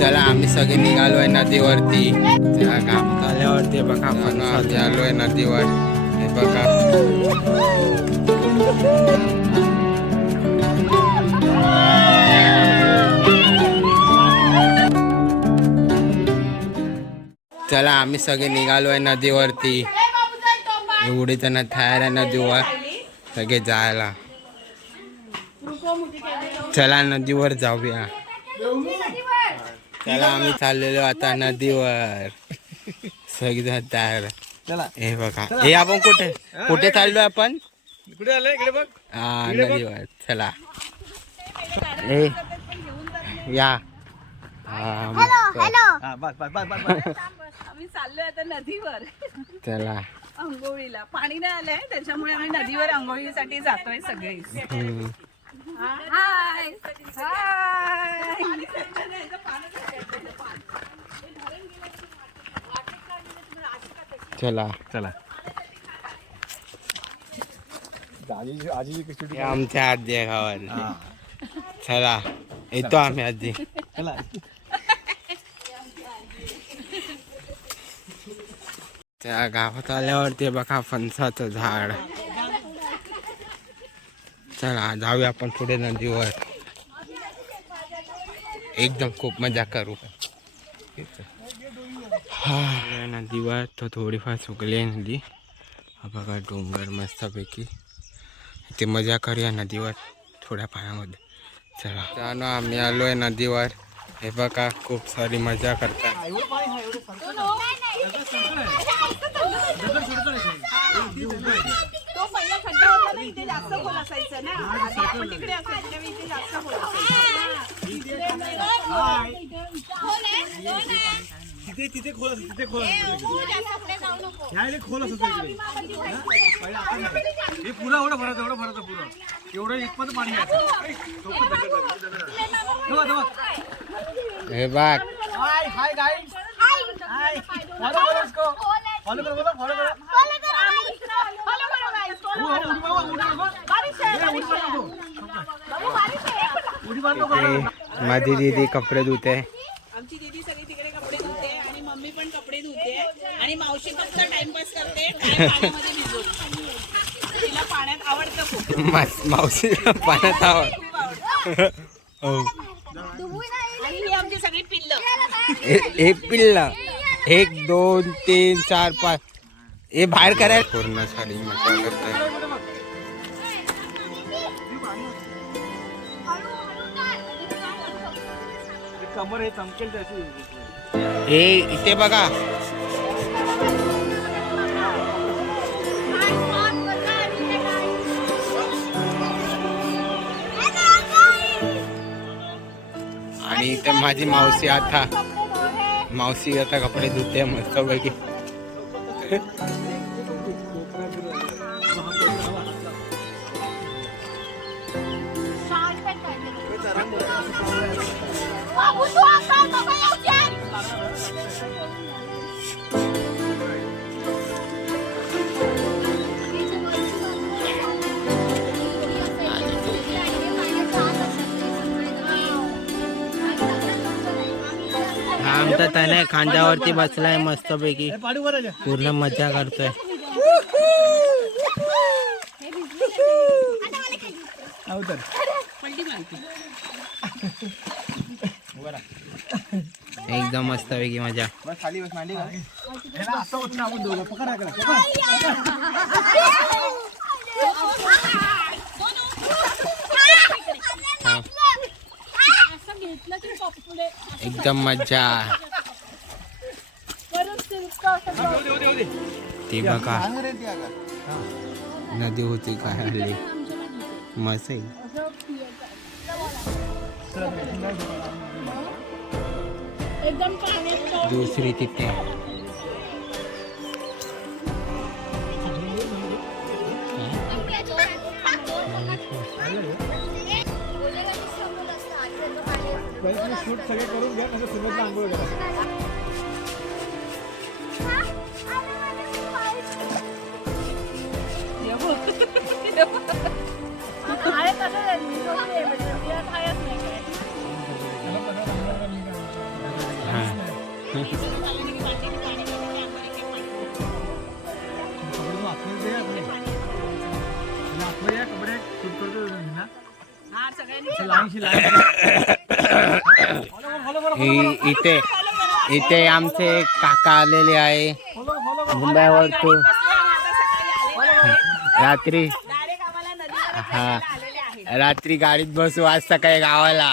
चला आम्ही सगळे निघालोय नदीवरती. त्या घाम आल्यावरती बघा आपण आम्ही आलोय नदीवर. हे बघा चला आम्ही सगळे निघालोय नदीवरती. एवढी जण तयार आहे नदीवर सगळे जायला. चला नदीवर जाऊया. चला आम्ही चाललेलो आता नदीवर. सगळेजण तयार. चला हे बघा हे आपण कुठे कुठे चाललोय आपण? कुठे आलं इकडे बघ. हा नदीवर. चला ए या. हा बस बस बस बस. आम्ही चाललोय आता नदीवर चला अंघोळीला. पाणी नाही आलंय त्याच्यामुळे आम्ही नदीवर अंघोळीसाठी जातोय सगळे. हाय चला चला आजी हे आमच्या आजी आहे गावात. चला येतो आम्ही आजी. चला त्या गावात आल्यावरती बघा फणसाचं झाड. चला जाऊया आपण पुढे नदीवर. एकदम खूप मजा करू. हा नदीवर तो थोडीफार सुकली आहे नदी. हा बघा डोंगर मस्तपैकी. इथे मजा करूया नदीवर थोड्या पाण्यामध्ये. चला त्यानं आम्ही आलोय नदीवर. हे बघा खूप सारी मजा करतात. तो पहिला खड्डा होता ना इथे जास्त खोल असायचं ना. आपण तिकडे असायचं त्यावेळी इथे जास्त खोल तिथे तिथे खोल असत तिथे खोल ह्या खोल असत इकडे. हे पुरा एवढं भरायचं पुरा एवढं इतपत पाणी हे बघ हाय हाय गाइस हाय फॉलो करो इसको फॉलो करो बोलो फॉलो करो माझी दीदी कपडे धुते. आमची दीदी सगळी तिकडे कपडे धुते आणि मम्मी पण कपडे धुते आणि मावशी फक्त टाइमपास करते पाण्यामध्ये भिजून. तिला पाण्यात आवडतं खूप. मावशी पाण्यात आवड. आणि ही आमची सगळी पिल्लं. हे पिल्ला 1 2 3 4 5 हे बाहेर करायला पूर्ण सारी मजा करताय. कमर हे चमकेल त्याची. हे इथे बघा आणि इथे माझी मावशी आता कपडे धुते मस्त पैकी. आमचा त्याने खांद्यावरती बसलाय मस्त पैकी पूर्ण मजा करतोय. एकदम मस्त पैकी मजा. खाली बस मांडी एकदम मजा. ती बघा नदी होती काय हल्ली मस्त आहे. दुसरी तिथे शूट सगळे करून घ्या म्हणजे सुरुवातीला आंघोळ करा. इथे इथे आमचे काका आलेले आहे मुंबईवरतून रात्री. हा रात्री गाडीत बसू आज सकाळी गावाला.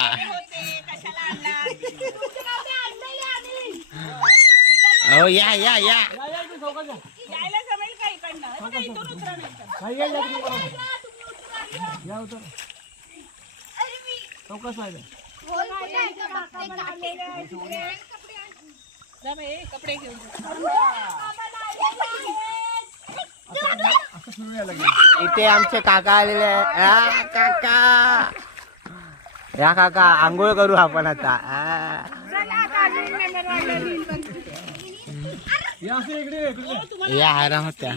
हो या या या. कपडे घेऊन इथे आमचे काका आलेले आहे. काका या काका आंघोळ करू आपण आता. या आराम होत्या.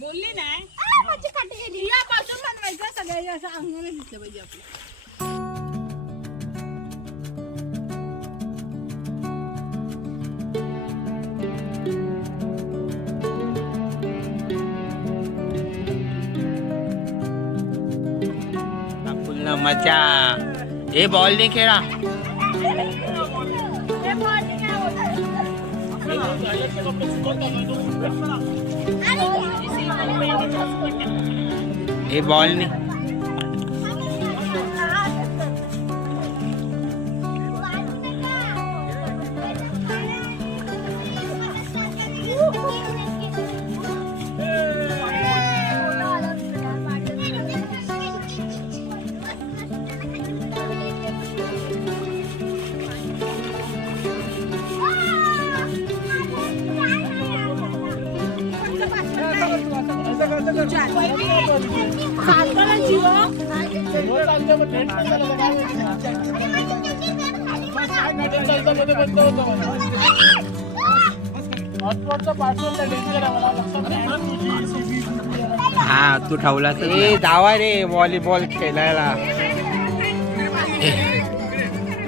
बोलली नाही सगळ्या असं अंगाने दिसलं पाहिजे आपलं. मजा. हे बॉल नाही खेळा. हे बॉल नाही. हा तू ठेवला. ए जावा रे व्हॉलीबॉल खेळायला.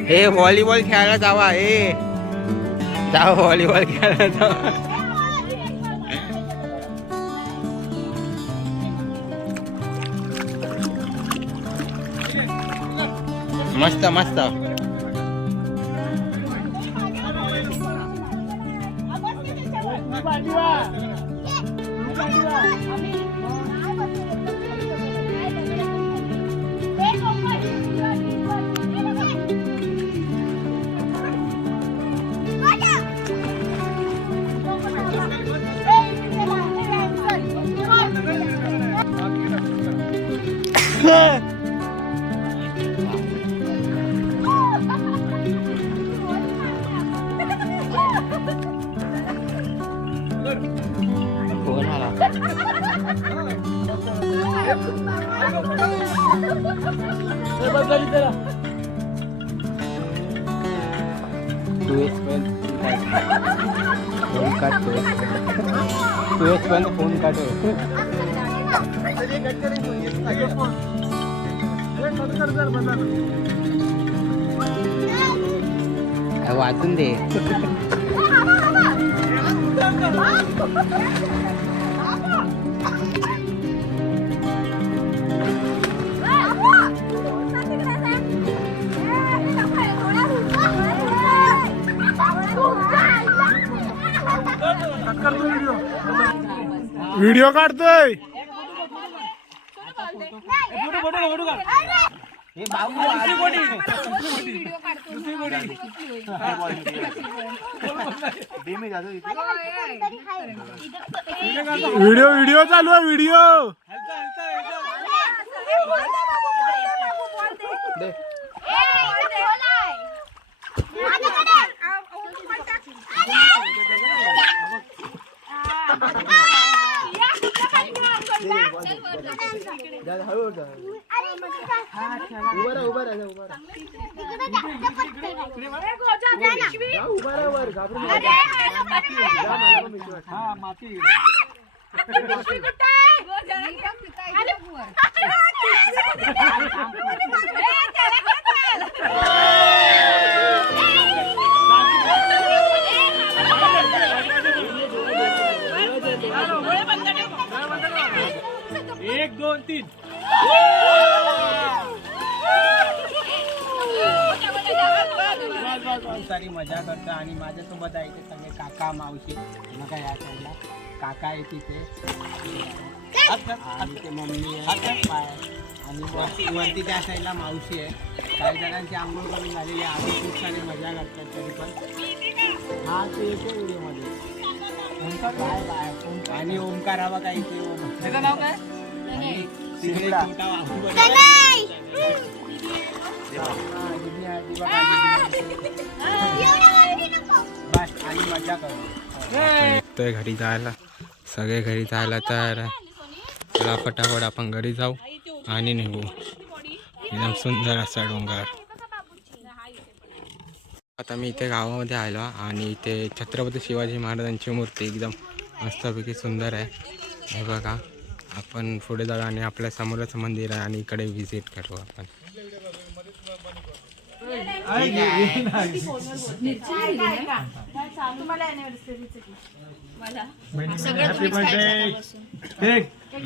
हे व्हॉलीबॉल खेळायला जावा. हे जावा व्हॉलीबॉल खेळायला जावा. मस्त मस्त. फोन आला. फोन काढतो. फोन काढतो. वाचून दे. व्हिडिओ काढतोय. व्हिडिओ चालू आहे. व्हिडिओ खूप सारी मजा करतो आणि माझ्यासोबत आहे इथे सगळे काका मावशी बघा या साईडला काका आहे तिथे आणि ते मम्मी आहे आणि वरती त्या साईडला मावशी आहे. काही जणांची आंघोळ करून झालेली आहे आधी खूप सारी मजा करतात तरी पण हा ते येतो व्हिडिओमध्ये आणि ओंकार हवा काही ते त्याचं नाव काय? आणि तिकडे छोटा वासू बनवला. बस आणि मजा करू घरी जायला सगळे घरी जायला तर चला फटाफट आपण घरी जाऊ आणि निघू. एकदम सुंदर असा डोंगर. आता मी इथे गावामध्ये आलो आणि इथे छत्रपती शिवाजी महाराजांची मूर्ती एकदम मस्तपैकी सुंदर आहे. हे बघा आपण पुढे जाऊ आणि आपल्या समोरच मंदिर आहे आणि इकडे व्हिजिट करू आपण.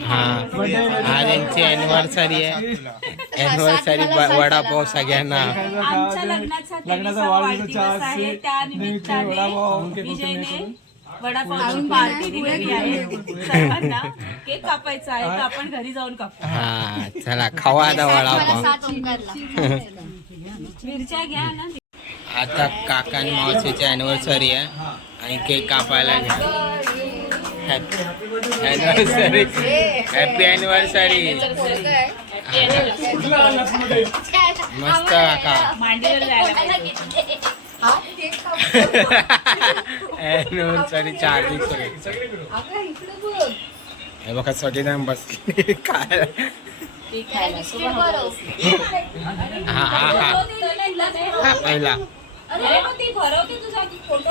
हा आज यांची अॅनिव्हर्सरी आहे. अॅनिव्हर्सरी वडापाव सगळ्यांना. आमच्या लग्नाचा वाढदिवस आहे त्या निमित्ताने विजयने वडापावची पार्टी दिलेली आहे सर्वांना. केक कापायचा आहे तर आपण घरी जाऊन कापू. हा चला खावा आता वडापाव. मिरच्या घ्या ना. आता काका आणि मावशीची अॅनिव्हर्सरी आहे आणि केक कापायला घ्या. Anniversary happy anniversary. मस्त काका मांडीवर जायला अॅनिव्हर्सरी 4 दिवस. हे बघा सगळेजण बसले काय. हा हा हा हा पहिला अरे मग ती भरवते तुझा फोटो.